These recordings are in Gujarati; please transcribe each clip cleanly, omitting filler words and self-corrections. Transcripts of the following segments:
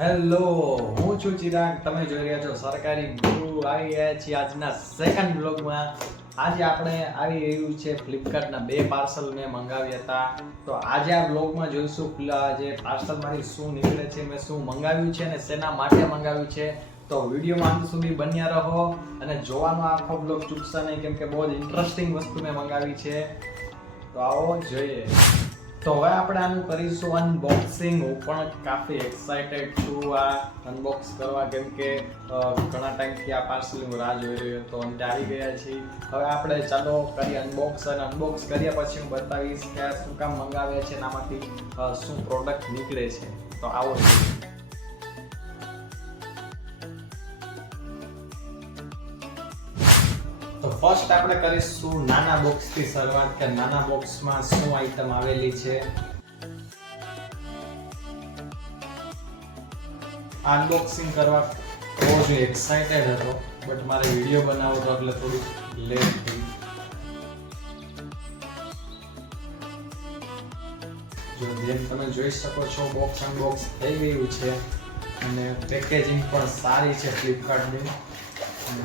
હેલો, હું છું ચિરાગ. તમે જોઈ રહ્યા છો સરકારી ગુરુ. આવી ગયા છીએ આજના સેકન્ડ બ્લોગમાં. આજે આપણે આવી રહ્યું છે ફ્લિપકાર્ટના 2 પાર્સલ મેં મંગાવ્યા હતા. તો આજે આ બ્લોગમાં જોઈશું જે પાર્સલમાંથી શું નીકળે છે, મેં શું મંગાવ્યું છે અને શેના માટે મંગાવ્યું છે. તો વિડીયોમાં અંત સુધી બન્યા રહો અને જોવાનો આખો બ્લોગ ચૂકશો નહીં, કેમ કે બહુ જ ઇન્ટરેસ્ટિંગ વસ્તુ મેં મંગાવી છે. તો આવો જોઈએ. તો હવે આપણે આનું કરીશું અનબોક્સિંગ. હું પણ કાફી એક્સાઇટેડ છું આ અનબોક્સ કરવા, કેમ કે ઘણા ટાઈમથી આ પાર્સલ હું રાહ જોઈ રહ્યો હતો અને આવી ગયા છીએ. હવે આપણે ચાલો કરીએ અનબોક્સ, અને અનબોક્સ કર્યા પછી હું બતાવીશ કે આ શું કામ મંગાવ્યા છે અને આમાંથી શું પ્રોડક્ટ નીકળે છે. તો આવો જોઈએ. તો ફર્સ્ટ આપણે કરીશું નાના બોક્સથી શરૂઆત, કે નાના બોક્સમાં શું આઈટમ આવેલી છે. અનબોક્સિંગ કરવા બહુ જ એક્સાઇટેડ હતો, બટ મારે વિડીયો બનાવવો હતો એટલે થોડું લેટ થઈ. જેમ તમે જોઈ શકો છો, બોક્સ અનબોક્સ થઈ ગયું છે અને પેકેજિંગ પણ સારી છે ફ્લિપકાર્ટની.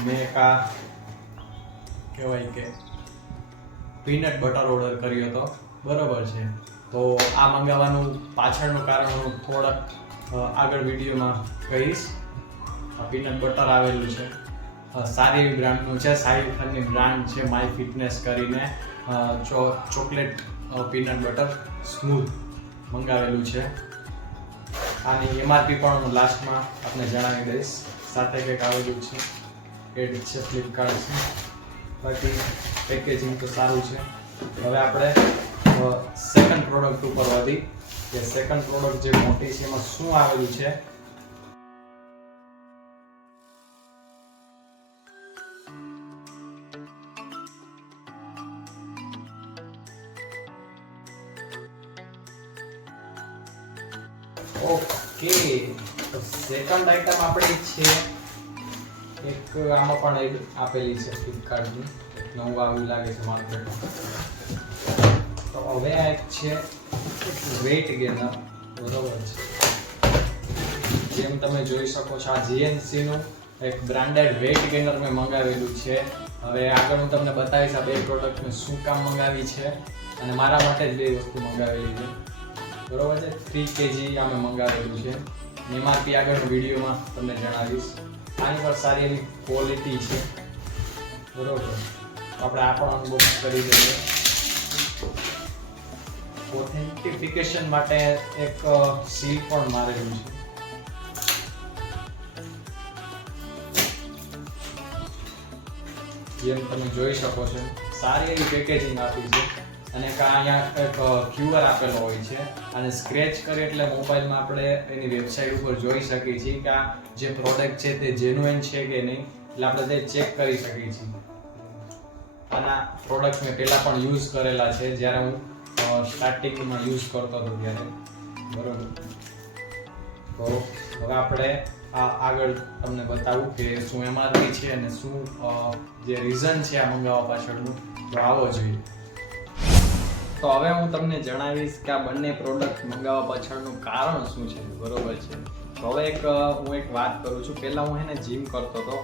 મેં એક આ કહેવાય કે પીનટ બટર ઓર્ડર કર્યો હતો, બરોબર છે. તો આ મંગાવવાનું પાછળનું કારણ હું થોડાક આગળ વિડીયોમાં કહીશ. પીનટ બટર આવેલું છે, સારી એવી બ્રાન્ડનું છે, સાહિલ ખાનની બ્રાન્ડ છે માય ફિટનેસ કરીને. ચોકલેટ પીનટ બટર સ્મૂથ મંગાવેલું છે. આની એમઆરપી પણ હું લાસ્ટમાં આપને જણાવી દઈશ. સાથે કંઈક આવેલું છે, એડ છે ફ્લિપકાર્ટ છે. બાકી પેકેજિંગ તો સારું છે. હવે આપણે સેકન્ડ પ્રોડક્ટ ઉપર વધી, કે સેકન્ડ પ્રોડક્ટ જે મોટી છે એમાં શું આવેલું છે. ઓકે, તો સેકન્ડ આઈટમ આપણી છે એક, આમાં પણ એડ આપેલી છે ફ્લિપકાર્ટની, નવું આવ્યું લાગે છે માર્કેટમાં. તો હવે આ એક છે વેઇટ ગેનર, બરોબર છે. જેમ તમે જોઈ શકો છો, આ જીએનસી નું એક બ્રાન્ડેડ વેઇટ ગેનર મેં મંગાવેલું છે. હવે આગળ હું તમને બતાવીશ આ 2 પ્રોડક્ટ મેં શું કામ મંગાવી છે, અને મારા માટે જ 2 વસ્તુ મંગાવેલી છે, બરોબર છે. 3 kg આ મેં મંગાવેલું છે. એમઆરપી આગળનો વિડીયોમાં તમને જણાવીશ. આની પર સારી એવી ક્વોલિટી છે, બરોબર. આપણે આ પણ અનબોક્સ કરી દઈએ. ઓથેન્ટિફિકેશન માટે એક સીલ પણ મારેલું છે. જેમ તમે જોઈ શકો છો, સારી એવી પેકેજિંગ આપી છે. અને અહીંયા એક QR આપેલો હોય છે, અને સ્ક્રેચ કરીએ એટલે મોબાઈલમાં આપણે એની વેબસાઇટ ઉપર જોઈ શકીએ છીએ કે આ જે પ્રોડક્ટ છે તે જેન્યુઇન છે કે નહીં, એટલે આપણે તે ચેક કરી શકીએ છીએ. આના પ્રોડક્ટ મેં પહેલાં પણ યુઝ કરેલા છે, જ્યારે હું સ્ટાર્ટિંગમાં યુઝ કરતો હતો ત્યારે, બરોબર. તો હવે આપણે આગળ તમને બતાવું કે શું એમઆરપી છે અને શું જે રીઝન છે આ મંગાવવા પાછળનું. તો આવો જોઈએ. તો હવે હું તમને જણાવીશ કે આ બંને પ્રોડક્ટ મંગાવવા પાછળનું કારણ શું છે, બરોબર છે. તો હવે હું એક વાત કરું છું. પહેલાં હું જીમ કરતો હતો.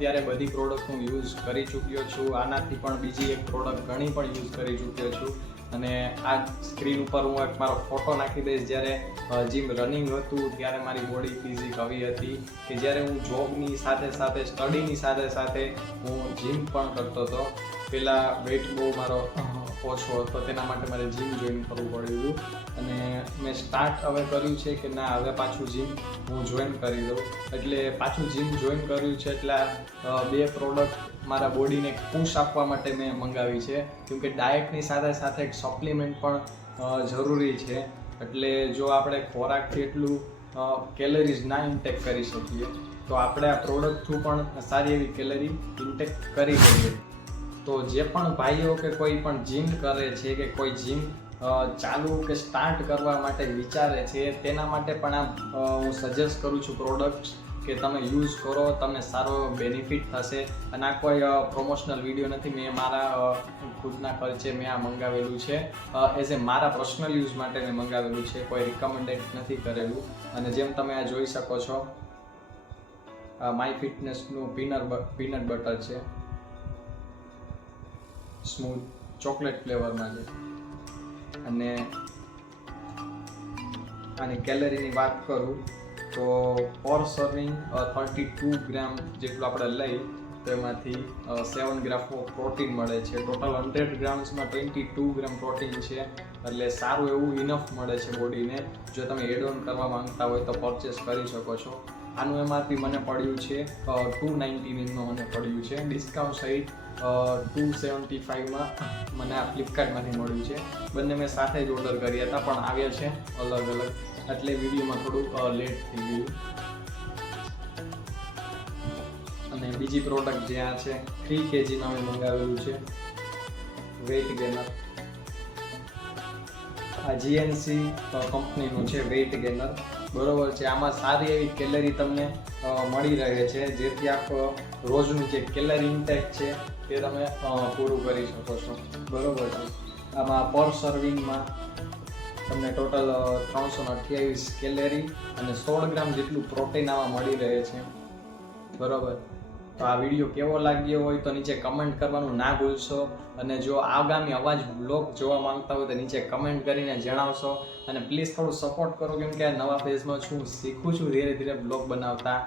ત્યારે બધી પ્રોડક્ટ હું યુઝ કરી ચૂક્યો છું. આનાથી પણ બીજી એક પ્રોડક્ટ ઘણી પણ યુઝ કરી ચૂક્યો છું. અને આ સ્ક્રીન ઉપર હું એક મારો ફોટો નાખી દઈશ. જ્યારે જીમ રનિંગ હતું ત્યારે મારી બોડી ફિઝિક આવી હતી કે જ્યારે હું જોબની સાથે સાથે, સ્ટડીની સાથે સાથે હું જીમ પણ કરતો હતો. પહેલાં વેઇટ બહુ મારો ઓછો હતો, તેના માટે મારે જીમ જોઈન કરવું પડ્યું. અને મેં સ્ટાર્ટ હવે કર્યું છે કે ના, હવે પાછું જીમ હું જોઈન કરી દઉં. એટલે પાછું જીમ જોઈન કર્યું છે, એટલે 2 પ્રોડક્ટ મારા બોડીને પુશ આપવા માટે મેં મંગાવી છે. કેમકે ડાયટની સાથે સાથે એક સપ્લિમેન્ટ પણ જરૂરી છે. એટલે જો આપણે ખોરાકથી એટલું કેલરીઝ ના ઇન્ટેક કરી શકીએ, તો આપણે આ પ્રોડક્ટ થ્રુ પણ સારી એવી કેલરી ઇન્ટેક કરી લઈએ. તો જે પણ ભાઈઓ કે કોઈ પણ જીમ કરે છે, કે કોઈ જીમ ચાલુ કે સ્ટાર્ટ કરવા માટે વિચારે છે, તેના માટે પણ આ હું સજેસ્ટ કરું છું પ્રોડક્ટ્સ, કે તમે યુઝ કરો, તમને સારો બેનિફિટ થશે. અને આ કોઈ પ્રમોશનલ વિડીયો નથી, મેં મારા ખુદના ખર્ચે મેં આ મંગાવેલું છે. એઝ એ મારા પર્સનલ યુઝ માટે મેં મંગાવેલું છે, કોઈ રિકમેન્ડેડ નથી કરેલું. અને જેમ તમે આ જોઈ શકો છો, માય ફિટનેસનું પીનટ બટર છે, સ્મૂથ ચોકલેટ ફ્લેવરમાં છે. અને આની કેલરીની વાત કરું તો પર સર્વિંગ 32 ગ્રામ જેટલું આપણે લઈ તો એમાંથી 7 ગ્રામ પ્રોટીન મળે છે. ટોટલ 100 ગ્રામ્સમાં 22 ગ્રામ પ્રોટીન છે, એટલે સારું એવું ઇનફ મળે છે બોડીને. જો તમે એડ ઓન કરવા માંગતા હોય તો પરચેસ કરી શકો છો. આનું એમઆરપી મને પડ્યું છે 299માં મને પડ્યું છે. ડિસ્કાઉન્ટ સહિત 275માં મને આ ફ્લિપકાર્ટમાંથી મળ્યું છે. બંને મેં સાથે જ ઓર્ડર કર્યા હતા, પણ આવ્યા છે અલગ અલગ, એટલે વિડીયોમાં થોડુંક લેટ થઈ ગયું. અને બીજી પ્રોડક્ટ જે આ છે 3 kgમાં મેં મંગાવેલું છે વેઇટ ગેનર. આ જીએનસી કંપનીનું છે વેઇટ ગેનર, બરોબર છે. આમાં સારી એવી કેલરી તમને મળી રહે છે, જેથી આપ રોજનું જે કેલરી ઇન્ટેક છે તે તમે પૂરું કરી શકો છો, બરોબર છે. આમાં પર સર્વિંગમાં તમને ટોટલ 328 કેલરી અને 16 ગ્રામ જેટલું પ્રોટીન આમાં મળી રહે છે, બરોબર. તો આ વિડીયો કેવો લાગ્યો હોય તો નીચે કમેન્ટ કરવાનું ના ભૂલશો. અને જો આગામી અવાજ બ્લોગ જોવા માંગતા હોય તો નીચે કમેન્ટ કરીને જણાવશો. અને પ્લીઝ થોડું સપોર્ટ કરો, કેમ કે આ નવા ફેઝમાં છું, શીખું છું ધીરે ધીરે બ્લોગ બનાવતા.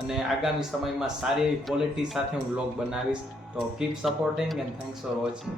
અને આગામી સમયમાં સારી એવી ક્વોલિટી સાથે હું બ્લોગ બનાવીશ. તો keep supporting and thanks for watching.